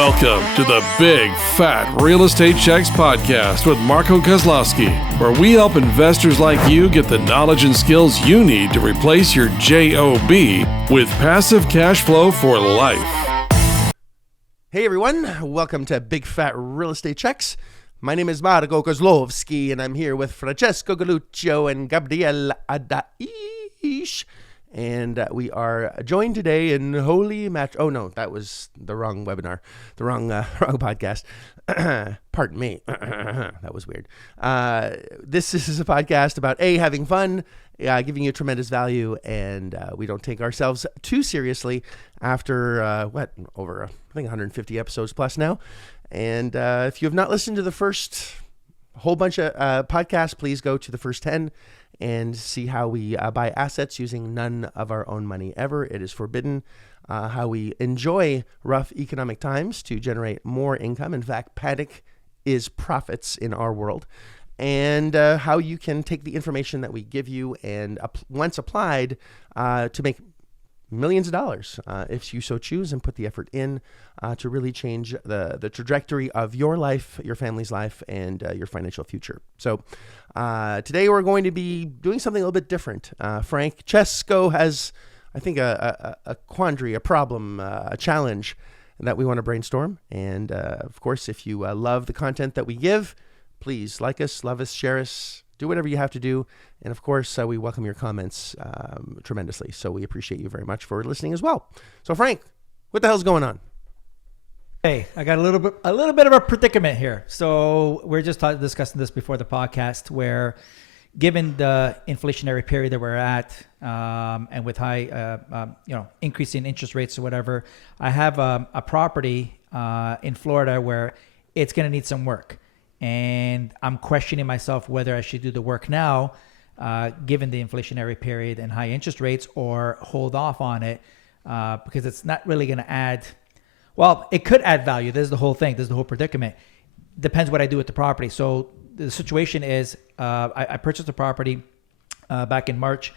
Welcome to the Big Fat Real Estate Checks podcast with Marco Kozlowski, where we help investors like you get the knowledge and skills you need to replace your JOB with passive cash flow for life. Hey everyone, welcome to Big Fat Real Estate Checks. My name is Marco Kozlowski and I'm here with Francesco Galluccio and Gabriel Adaish. And we are joined today in Holy Match. Oh no, that was the wrong webinar, the wrong podcast. Pardon me. That was weird. This is a podcast about having fun, giving you tremendous value, and we don't take ourselves too seriously after over I think 150 episodes plus now. And if you have not listened to the first whole bunch of podcasts, please go to the first 10 and see how we buy assets using none of our own money ever. It is forbidden. How we enjoy rough economic times to generate more income. In fact, panic is profits in our world. And how you can take the information that we give you and once applied to make millions of dollars if you so choose, and put the effort in to really change the trajectory of your life, your family's life, and your financial future. So today we're going to be doing something a little bit different. Francesco has, I think, a quandary, a problem, a challenge that we want to brainstorm. And of course, if you love the content that we give, please like us, love us, share us, do whatever you have to do. And of course, we welcome your comments tremendously. So we appreciate you very much for listening as well. So Frank, what the hell's going on? Hey, I got a little bit of a predicament here. So we're just discussing this before the podcast, where given the inflationary period that we're at, and with high, increasing interest rates or whatever, I have a property in Florida where it's going to need some work. And I'm questioning myself whether I should do the work now, given the inflationary period and high interest rates, or hold off on it because it's not really going to add. Well, it could add value. This is the whole thing. This is the whole predicament. Depends what I do with the property. So the situation is I purchased a property back in March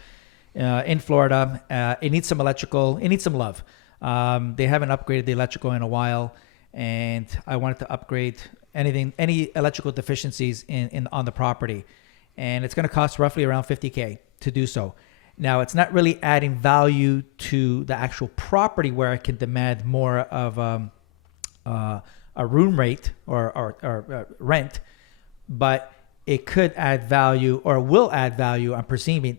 in Florida. It needs some electrical. It needs some love. They haven't upgraded the electrical in a while, and I wanted to upgrade any electrical deficiencies on the property. And it's going to cost roughly around $50K to do so. Now, it's not really adding value to the actual property where I can demand more of a room rate or rent, but it could add value, or will add value, I'm perceiving,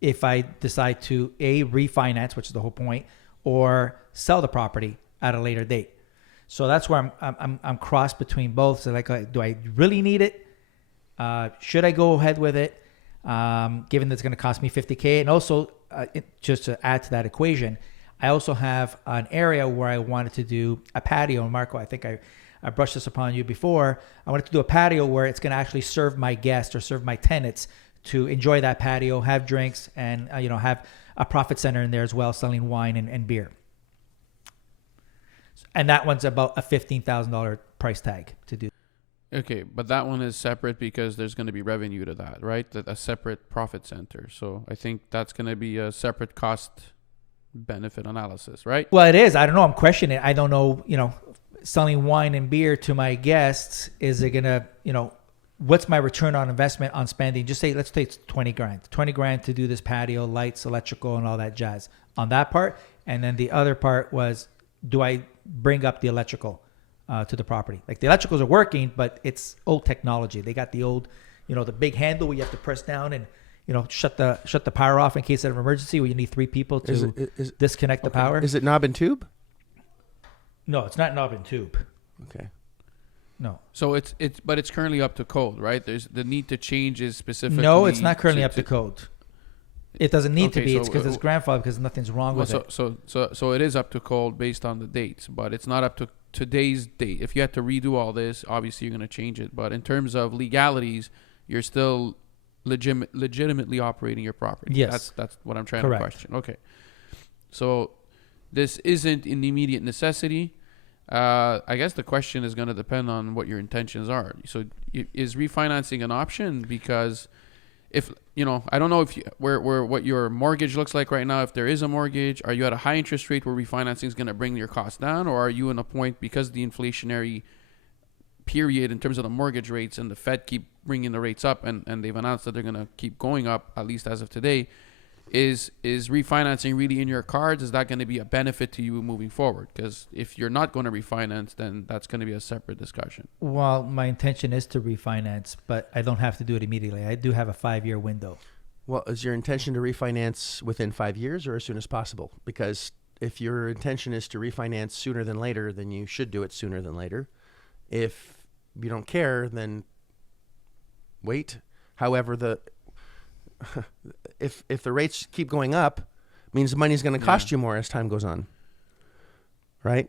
if I decide to refinance, which is the whole point, or sell the property at a later date. So that's where I'm crossed between both. So like, do I really need it? Should I go ahead with it? Given that it's going to cost me $50K. And also, just to add to that equation, I also have an area where I wanted to do a patio. And Marco, I think I brushed this upon you before. I wanted to do a patio where it's going to actually serve my guests or serve my tenants to enjoy that patio, have drinks, and have a profit center in there as well, selling wine and beer. And that one's about a $15,000 price tag to do. Okay, but that one is separate because there's going to be revenue to that, right? A separate profit center. So I think that's going to be a separate cost benefit analysis, right? Well, it is. I don't know. I'm questioning it. I don't know, selling wine and beer to my guests, is it going to, what's my return on investment on spending? Just say, let's say it's 20 grand. 20 grand to do this patio, lights, electrical, and all that jazz on that part. And then the other part was, do I bring up the electrical to the property? Like, the electricals are working, but it's old technology. They got the old, the big handle where you have to press down and, shut the power off in case of an emergency, where you need 3 people to disconnect the power. Is it knob and tube? No, it's not knob and tube. Okay. No. So it's currently up to code, right? There's the need to change is specifically. No, it's not currently up to code. It doesn't need to be. It's because it's grandfathered, because nothing's wrong with it. So it is up to code based on the dates, but it's not up to today's date. If you had to redo all this, obviously you're going to change it. But in terms of legalities, you're still legitimately operating your property. Yes. That's what I'm trying Correct. to question. Okay. So this isn't an immediate necessity. I guess the question is going to depend on what your intentions are. So is refinancing an option? Because if I don't know if where what your mortgage looks like right now. If there is a mortgage, are you at a high interest rate where refinancing is going to bring your costs down, or are you in a point because the inflationary period in terms of the mortgage rates and the Fed keep bringing the rates up, and they've announced that they're going to keep going up at least as of today? Is refinancing really in your cards? Is that going to be a benefit to you moving forward? Because if you're not going to refinance, then that's going to be a separate discussion. Well, my intention is to refinance, but I don't have to do it immediately. I do have a 5-year window. Well, is your intention to refinance within 5 years or as soon as possible? Because if your intention is to refinance sooner than later, then you should do it sooner than later. If you don't care, then wait. However, if the rates keep going up, means the money's going to cost you more as time goes on, right?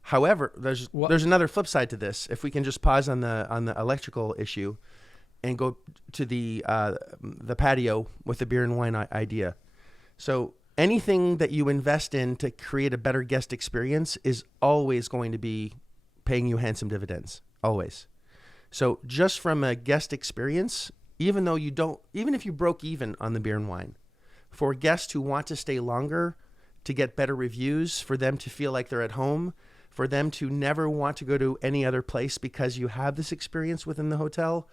However, there's another flip side to this. If we can just pause on the electrical issue and go to the patio with the beer and wine idea. So anything that you invest in to create a better guest experience is always going to be paying you handsome dividends, always. So just from a guest experience, even if you broke even on the beer and wine, for guests who want to stay longer, to get better reviews, for them to feel like they're at home, for them to never want to go to any other place because you have this experience within the hotel,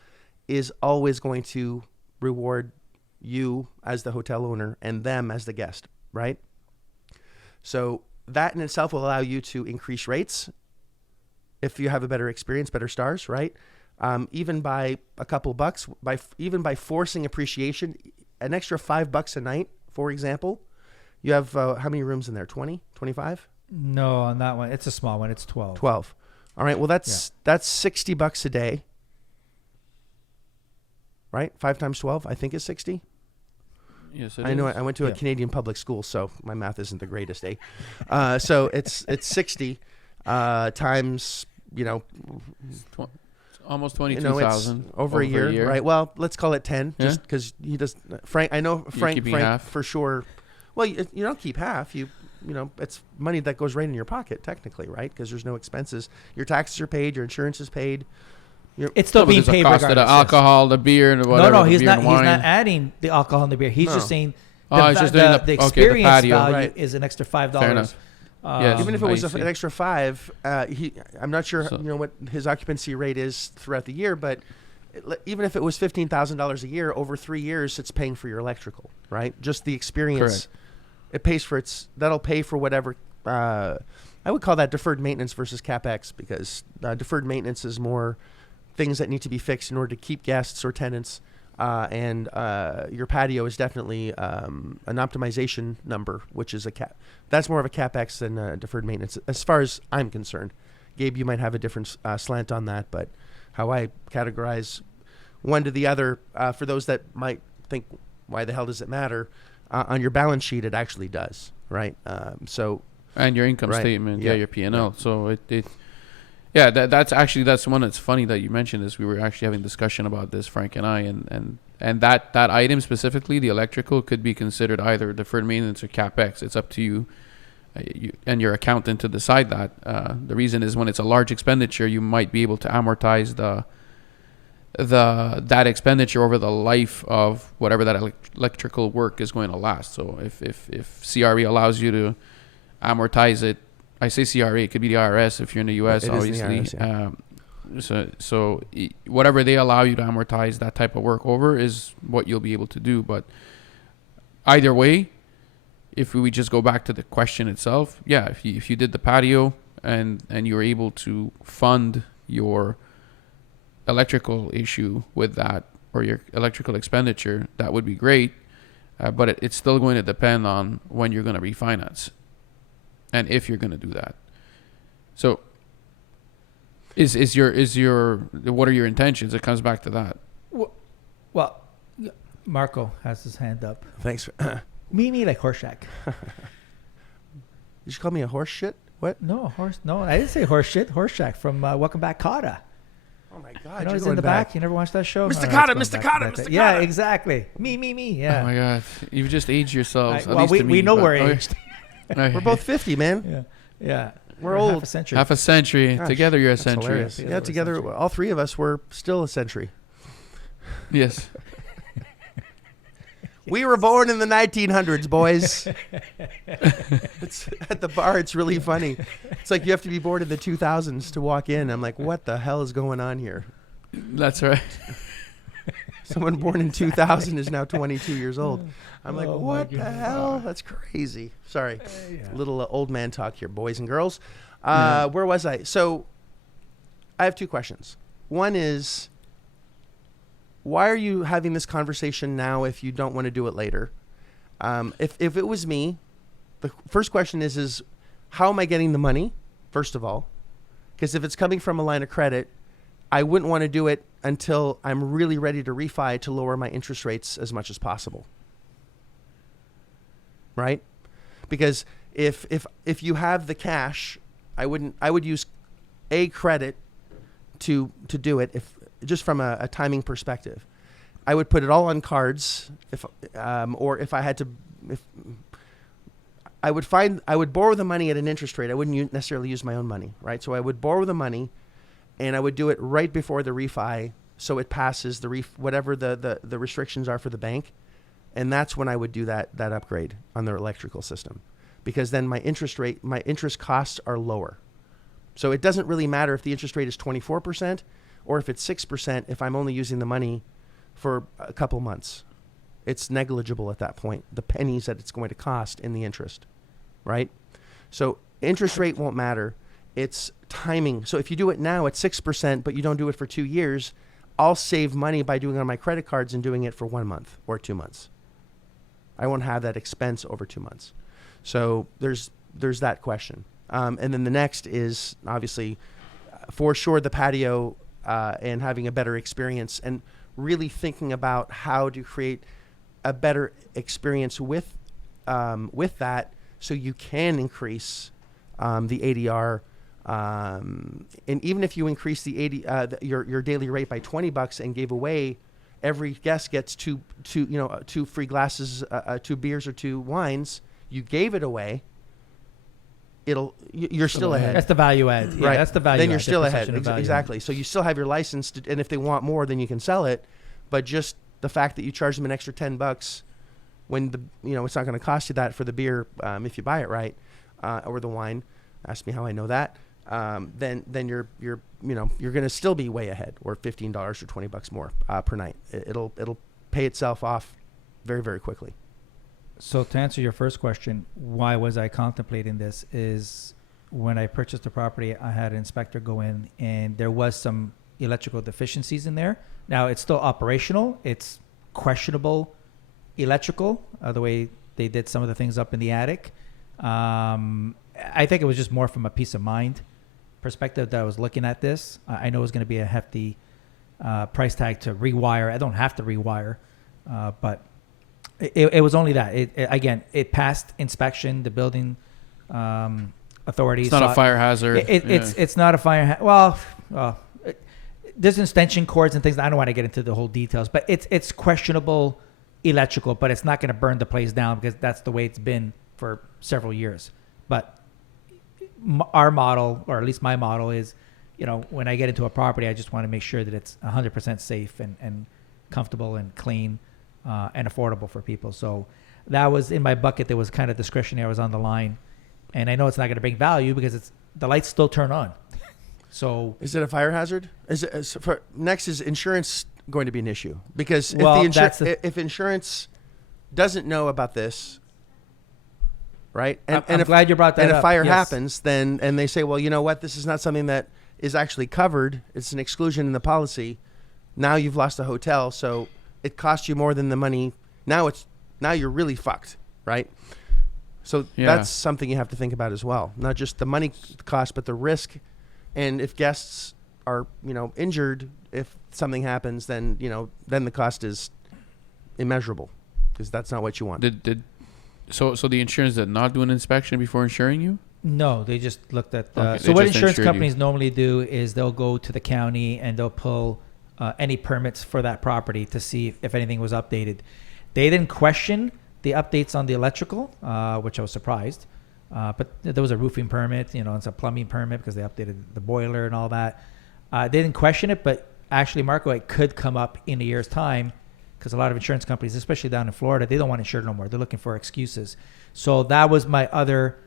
is always going to reward you as the hotel owner and them as the guest, right? So that in itself will allow you to increase rates if you have a better experience, better stars, right? Even by a couple bucks, by forcing appreciation, an extra $5 a night, for example. You have how many rooms in there? 20, 25? No, on that one, it's a small one. It's 12. 12. All right. Well, that's $60 a day, right? 5 times 12, I think is 60. Yes, I know. I went to a Canadian public school, so my math isn't the greatest, eh? So it's 60 times, almost 22,000 over a year, right? Well, let's call it 10, just because he does. Frank, I know Frank half. For sure. Well, you don't keep half. It's money that goes right in your pocket, technically, right? Because there's no expenses. Your taxes are paid. Your insurance is paid. It's still being paid regardless. The alcohol, the beer, and whatever. No, he's not. He's not adding the alcohol and the beer. He's just saying it's just doing the experience the value is an extra $5. Fair enough. Yes, even if it was an extra $5, I'm not sure what his occupancy rate is throughout the year, but even if it was $15,000 a year over 3 years, it's paying for your electrical, right? Just the experience. Correct. It pays for that'll pay for whatever. I would call that deferred maintenance versus CapEx, because deferred maintenance is more things that need to be fixed in order to keep guests or tenants. And your patio is definitely an optimization number, which is that's more of a CapEx than deferred maintenance, as far as I'm concerned. Gabe, you might have a different slant on that, but how I categorize one to the other, for those that might think, why the hell does it matter? On your balance sheet, it actually does, right? And your income statement, your P&L. Yeah. So that's one that's funny that you mentioned this. We were actually having a discussion about this, Frank and I, and that item specifically, the electrical, could be considered either deferred maintenance or CapEx. It's up to you, and your accountant to decide that. The reason is when it's a large expenditure, you might be able to amortize that expenditure over the life of whatever that electrical work is going to last. So if CRE allows you to amortize it, I say CRE, it could be the IRS if you're in the U.S. obviously. So whatever they allow you to amortize that type of work over is what you'll be able to do. But either way, if we just go back to the question itself, if you did the patio and you were able to fund your electrical issue with that, or your electrical expenditure, that would be great. But it's still going to depend on when you're going to refinance and if you're going to do that. So is your what are your intentions? It comes back to that. Well, Marco has his hand up. Thanks. Me like Horseshack. Did you call me a horse shit? What? No, I didn't say horse shit. Horseshack from Welcome Back, Kotta. Oh my God! He's in the back. You never watched that show? Mr. Kotta, Mr. Kotta, Mr. Kotta. Yeah, exactly. Me. Yeah. Oh my God! You've just aged yourselves. We know we're aged. We're both 50, man. Yeah. We're old. Half a century. Gosh, together, you're a century. Hilarious. Yeah, together, all three of us were still a century. Yes. We were born in the 1900s, boys. It's at the bar. It's really funny. It's like you have to be born in the 2000s to walk in. I'm like, what the hell is going on here? That's right. Someone born in 2000 is now 22 years old. I'm like, Oh, my what the goodness. hell? That's crazy. Sorry. Yeah. Little old man talk here, boys and girls. Where was I? So I have two questions. One is, why are you having this conversation now if you don't want to do it later? If it was me, the first question is how am I getting the money, first of all? Because if it's coming from a line of credit, I wouldn't want to do it until I'm really ready to refi to lower my interest rates as much as possible. Right? Because if you have the cash, I would use a credit to do it, if just from a timing perspective. I would put it all on cards or if I had to, I would borrow the money at an interest rate. I wouldn't necessarily use my own money, right? So I would borrow the money and I would do it right before the refi so it passes whatever the restrictions are for the bank. And that's when I would do that upgrade on their electrical system, because then my interest costs are lower. So it doesn't really matter if the interest rate is 24% or if it's 6% if I'm only using the money for a couple months. It's negligible at that point, the pennies that it's going to cost in the interest, right? So interest rate won't matter. It's timing. So if you do it now at 6%, but you don't do it for 2 years, I'll save money by doing it on my credit cards and doing it for 1 month or 2 months. I won't have that expense over 2 months. So there's that question. And then the next is obviously for sure the patio and having a better experience and really thinking about how to create a better experience with that so you can increase the ADR. And even if you increase the your daily rate by $20 and gave away, every guest gets two free glasses, 2 beers or 2 wines. You gave it away. You're still ahead. That's the value add. Yeah, Right. That's the value Then add. you're still the ahead. perception of value Exactly. So you still have your license, and if they want more, then you can sell it. But just the fact that you charge them an extra $10 when it's not going to cost you that for the beer if you buy it right, or the wine. Ask me how I know that. Then you're going to still be way ahead, or $15 or $20 more per night. It'll pay itself off very, very quickly. So to answer your first question, why was I contemplating this, is when I purchased the property, I had an inspector go in and there was some electrical deficiencies in there. Now it's still operational. It's questionable electrical, the way they did some of the things up in the attic. I think it was just more from a peace of mind perspective that I was looking at this. I know it was going to be a hefty price tag to rewire. I don't have to rewire, but it was only that. It passed inspection. The building authorities. It's not a fire hazard. It's not a fire. There's extension cords and things. I don't want to get into the whole details, but it's questionable electrical. But it's not going to burn the place down because that's the way it's been for several years. But our model, or at least my model, is, when I get into a property, I just want to make sure that it's 100% safe and comfortable and clean. And affordable for people. So that was in my bucket. That was kind of discretionary. I was on the line, and I know it's not going to bring value because the lights still turn on. So is it a fire hazard? Next, is insurance going to be an issue? Because if insurance doesn't know about this, right? And I'm glad you brought that up. And if fire happens, then and they say, well, you know what? This is not something that is actually covered. It's an exclusion in the policy. Now you've lost the hotel, so it costs you more than the money. Now you're really fucked, right? So that's something you have to think about as well. Not just the money cost, but the risk. And if guests are, injured, if something happens, then, then the cost is immeasurable because that's not what you want. So the insurance did not do an inspection before insuring you? No, they just looked at Okay, so what insurance companies normally do is they'll go to the county and they'll pull any permits for that property to see if anything was updated. They didn't question the updates on the electrical, which I was surprised. But there was a roofing permit, it's a plumbing permit because they updated the boiler and all that. They didn't question it, but actually, Marco, it could come up in a year's time because a lot of insurance companies, especially down in Florida, they don't want insured no more. They're looking for excuses. So that was my other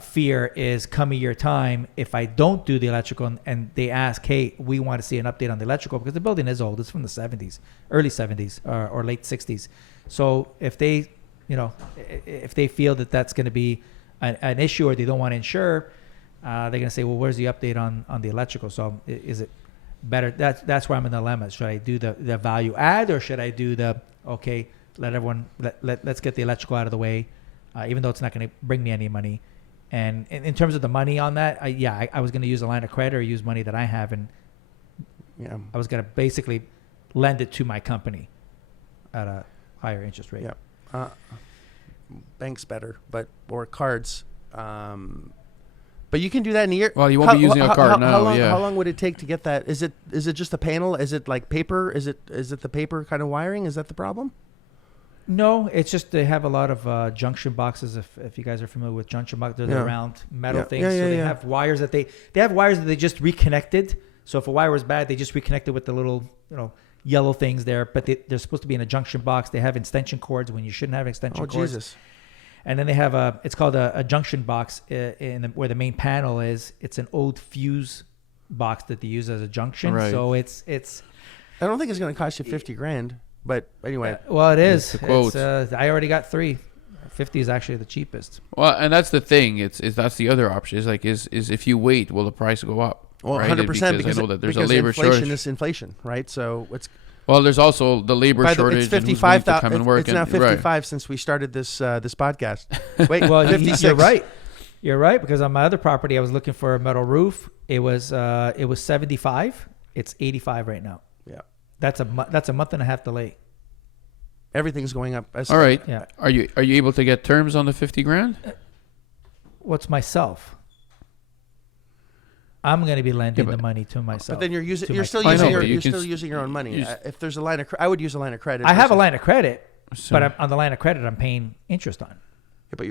fear is come a year time, if I don't do the electrical and they ask, hey, we want to see an update on the electrical, because the building is old. It's from the 70s, early 70s or late 60s. So if they, if they feel that that's going to be an issue or they don't want to insure, they're going to say, well, where's the update on the electrical? So is it better? That's where I'm in the dilemma. Should I do the value add, or should I do let's get the electrical out of the way, even though it's not going to bring me any money. And in terms of the money on that, I was going to use a line of credit or use money that I have, and I was going to basically lend it to my company at a higher interest rate. Yeah, banks better, or cards. But you can do that in a year. Well, you won't be using a card now. How long would it take to get that? Is it just a panel? Is it like paper? Is it the paper kind of wiring? Is that the problem? No, it's just they have a lot of junction boxes. If you guys are familiar with junction boxes, they're the round metal things. So they have wires that they have wires that they just reconnected. So if a wire was bad, they just reconnected with the little yellow things there. But they're supposed to be in a junction box. They have extension cords when you shouldn't have extension cords. Jesus. And then they have it's called a junction box where the main panel is. It's an old fuse box that they use as a junction. Right. So it's. I don't think it's going to cost you $50,000. But anyway, well, it is. The quote. I already got 3. 50 is actually the cheapest. Well, and that's the thing. It's that's the other option. Is like is if you wait, will the price go up? Well, right? 100% because I know that there's a because labor inflation shortage. is inflation, right? So it's. Well, there's also the labor shortage. It's 55,000. It's now 55 right. since we started this podcast. Wait, well, 56. You're right. You're right, because on my other property, I was looking for a metal roof. It was 75. It's 85 right now. Yeah, that's a month and a half delay. Everything's going up. All right. Yeah. Are you able to get terms on the $50,000? What's myself? I'm going to be lending the money to myself. But then you're still using your own money. If there's a line of, I would use a line of credit. I have a line of credit, but on the line of credit, I'm paying interest on. Yeah, but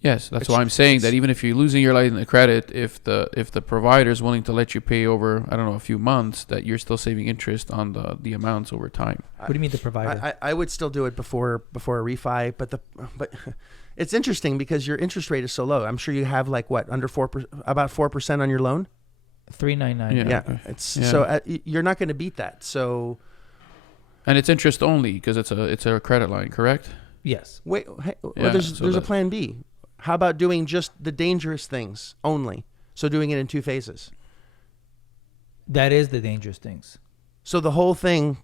yes, that's why I'm saying that even if you're losing your line of credit, if the provider is willing to let you pay over, I don't know, a few months, that you're still saving interest on the amounts over time. What do you mean the provider? I would still do it before a refi, but it's interesting because your interest rate is so low. I'm sure you have like what, under 4%, about 4% on your loan. 3.99. Yeah, so you're not going to beat that. So, and it's interest only because it's a credit line, correct? Yes. Wait, there's a plan B. How about doing just the dangerous things only? So doing it in 2 phases. That is the dangerous things. So the whole thing,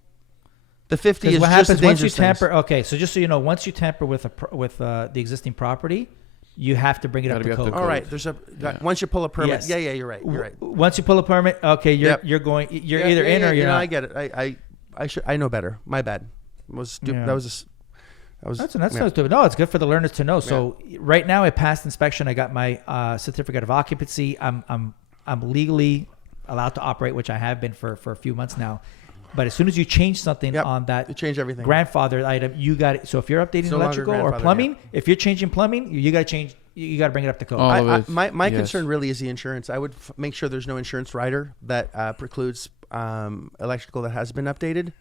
the 50 is what just happens the once you dangerous things. tamper. Okay, so just so you know, once you tamper with the existing property, you have to bring it up to code. All right, once you pull a permit. Yes. Yeah, you're right. You're right. Once you pull a permit, okay, you're either in or you're not. I get it. I know better. My bad. That's not stupid. No, it's good for the learners to know. So right now, I passed inspection. I got my certificate of occupancy. I'm legally allowed to operate, which I have been for a few months now. But as soon as you change something on that, you change everything. Grandfather item, you got it. So if you're updating electrical or plumbing, if you're changing plumbing, you got to change. You got to bring it up to code. My concern really is the insurance. I would make sure there's no insurance rider that precludes electrical that has been updated.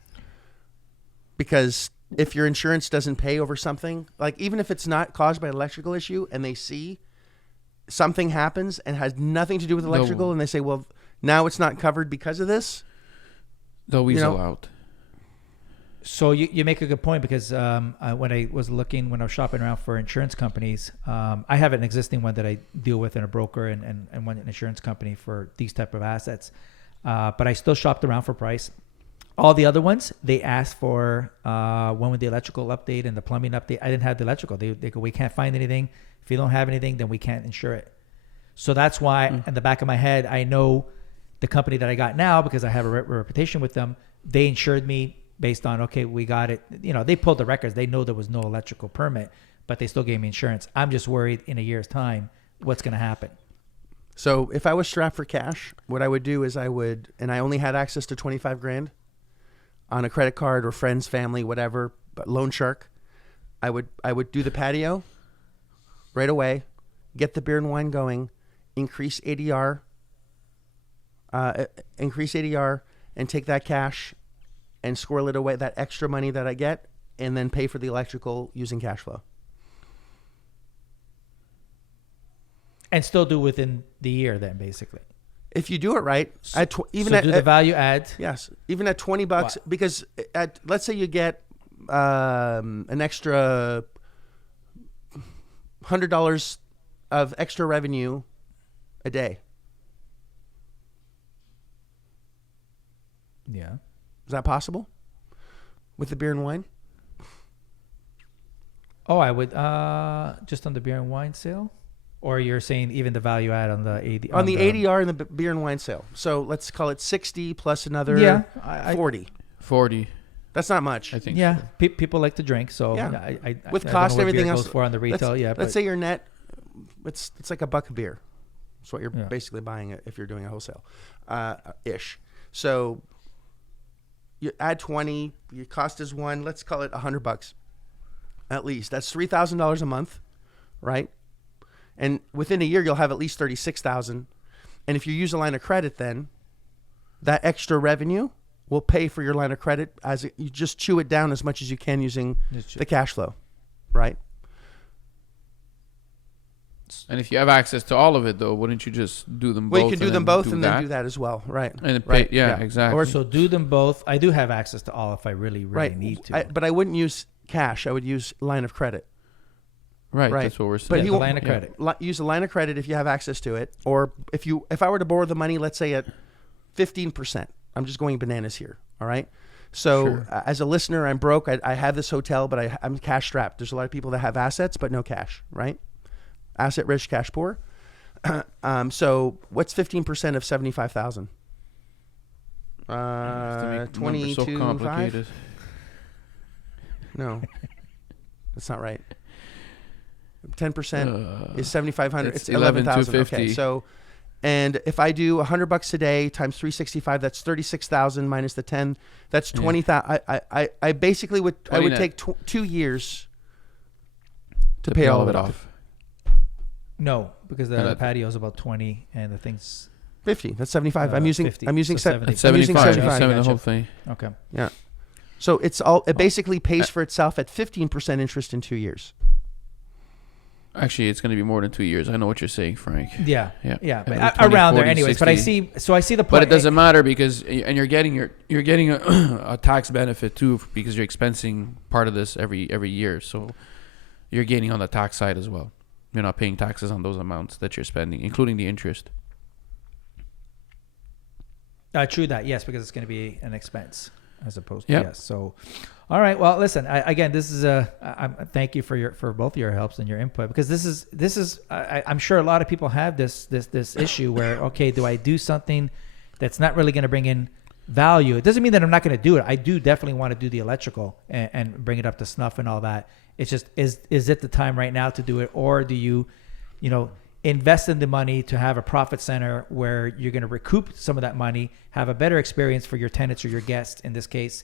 Because if your insurance doesn't pay over something, like even if it's not caused by an electrical issue, and they see something happens and has nothing to do with electrical, and they say, well, now it's not covered because of this. They'll weasel out. So you make a good point, because when I was shopping around for insurance companies, I have an existing one that I deal with in a broker and one insurance company for these type of assets. But I still shopped around for price. All the other ones, they asked for when would the electrical update and the plumbing update. I didn't have the electrical. They go, we can't find anything. If you don't have anything, then we can't insure it. So that's why in the back of my head, I know the company that I got now, because I have a reputation with them. They insured me based on, okay, we got it. They pulled the records. They know there was no electrical permit, but they still gave me insurance. I'm just worried in a year's time, what's going to happen. So if I was strapped for cash, what I would do is and I only had access to $25,000 on a credit card or friends, family, whatever, but loan shark, I would do the patio right away, get the beer and wine going, increase ADR, and take that cash and squirrel it away, that extra money that I get, and then pay for the electrical using cash flow. And still do within the year then, basically. If you do it right, Even do the value add. Yes, even at $20, because let's say you get an extra $100 of extra revenue a day. Yeah. Is that possible with the beer and wine? Oh, I would just on the beer and wine sale, or you're saying even the value add on the on the ADR in the beer and wine sale. So let's call it 60 plus another 40. 40. That's not much. I think. Yeah, So. people like to drink, so Yeah. I With I cost don't know what everything beer else goes for on the retail. Let's say your net, it's like $1 a beer. That's what you're Yeah. basically buying it if you're doing a wholesale, ish. So you add 20. Your cost is $1. Let's call it $100 at least. That's $3,000 a month, right? And within a year, you'll have at least $36,000. And if you use a line of credit, then that extra revenue will pay for your line of credit you just chew it down as much as you can using the cash flow, right? And if you have access to all of it, though, wouldn't you just do them both? Well, you can do them both and then do that as well, right? And right. yeah, exactly. Or so do them both. I do have access to all if I really need to. But I wouldn't use cash. I would use line of credit. Right. Right. That's what we're But saying. the line of credit. Use a line of credit if you have access to it, or if I were to borrow the money, let's say at 15%. I'm just going bananas here. All right. So Sure. As a listener, I'm broke. I have this hotel, but I'm cash strapped. There's a lot of people that have assets but no cash. Right. Asset rich, cash poor. So what's 15% of 75,000? 22.5. No, that's not right. 10% is 7,500. It's 11,000. Okay, so, and if I do $100 a day times 365, that's 36,000 minus the 10. That's 20,000. I basically would take 2 years to pay all of it off. No, because the patio is about 20 and the thing's 50. That's 75. I'm using 50. I'm using So 70. 70. I'm using 75. 75. The whole thing. okay. Yeah. So it basically pays for itself at 15% interest in 2 years. Actually, it's going to be more than 2 years. I know what you're saying, Frank. Yeah. Yeah. Yeah. It'll But be 20, around there 40, anyways. 60. But I see the point. But it doesn't matter because you're getting a tax benefit too because you're expensing part of this every year. So you're gaining on the tax side as well. You're not paying taxes on those amounts that you're spending, including the interest. True that, yes, because it's going to be an expense as opposed to Yep. yes. So, all right. Well, listen. Again, this is thank you for both of your helps and your input because this is I'm sure a lot of people have this issue where okay, do I do something that's not really going to bring in value? It doesn't mean that I'm not going to do it. I do definitely want to do the electrical and bring it up to snuff and all that. It's just is it the time right now to do it, or do you invest in the money to have a profit center where you're going to recoup some of that money, have a better experience for your tenants or your guests in this case,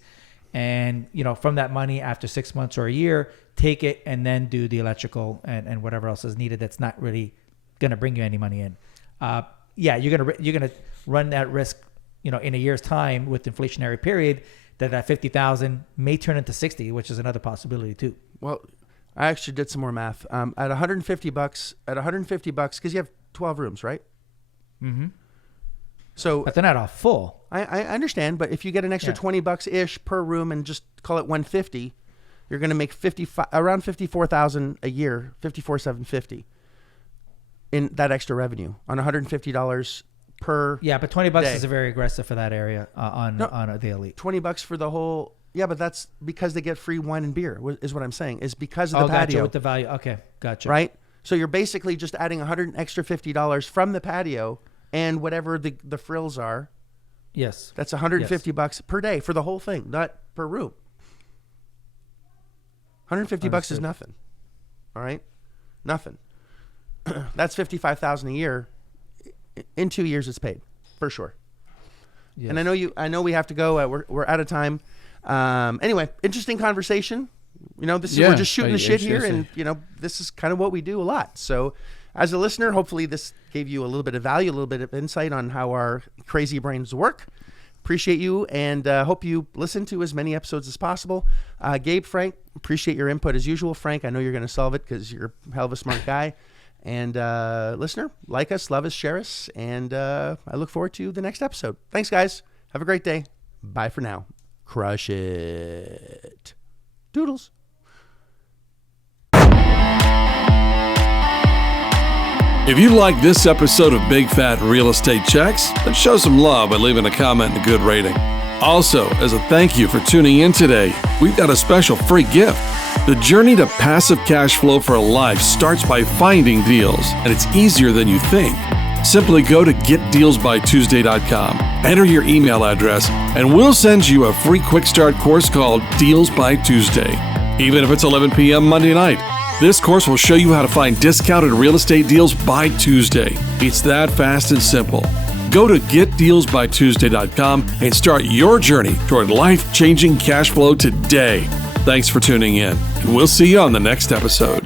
and from that money after 6 months or a year, take it and then do the electrical and whatever else is needed that's not really going to bring you any money in. You're gonna run that risk, in a year's time with the inflationary period that 50,000 may turn into 60, which is another possibility too. Well, I actually did some more math. At $150, because you have 12 rooms, right? Mm-hmm. So, But they're not all full. I understand, but if you get an extra $20 ish per room and just call it 150, you're going to make around 54,000 a year, 54,750 in that extra revenue on $150 per. Yeah, but $20 day. is very aggressive for that area on the elite. $20 for the whole. Yeah, but that's because they get free wine and beer. Is what I'm saying. Is because of the Gotcha, patio with the value. Okay, gotcha. Right. So you're basically just adding $150 from the patio and whatever the frills are. Yes. That's $150 per day for the whole thing, not per room. $150 is nothing. All right, nothing. That's $55,000 a year. In 2 years, it's paid for sure. Yes. And I know we have to go. We're out of time. Anyway, interesting conversation. We're just shooting the shit here, and this is kind of what we do a lot. So, as a listener, hopefully this gave you a little bit of value, a little bit of insight on how our crazy brains work. appreciate you, and hope you listen to as many episodes as possible. Gabe, Frank, appreciate your input as usual. Frank, I know you're going to solve it because you're a hell of a smart guy. And listener, like us, love us, share us, and I look forward to the next episode. Thanks, guys. Have a great day. Bye for now. Crush it. Doodles. If you like this episode of Big Fat Real Estate Checks, then show some love by leaving a comment and a good rating. Also, as a thank you for tuning in today, we've got a special free gift. The journey to passive cash flow for life starts by finding deals, and it's easier than you think. Simply go to getdealsbytuesday.com, enter your email address, and we'll send you a free quick start course called Deals by Tuesday. Even if it's 11 p.m. Monday night, this course will show you how to find discounted real estate deals by Tuesday. It's that fast and simple. Go to getdealsbytuesday.com and start your journey toward life-changing cash flow today. Thanks for tuning in, and we'll see you on the next episode.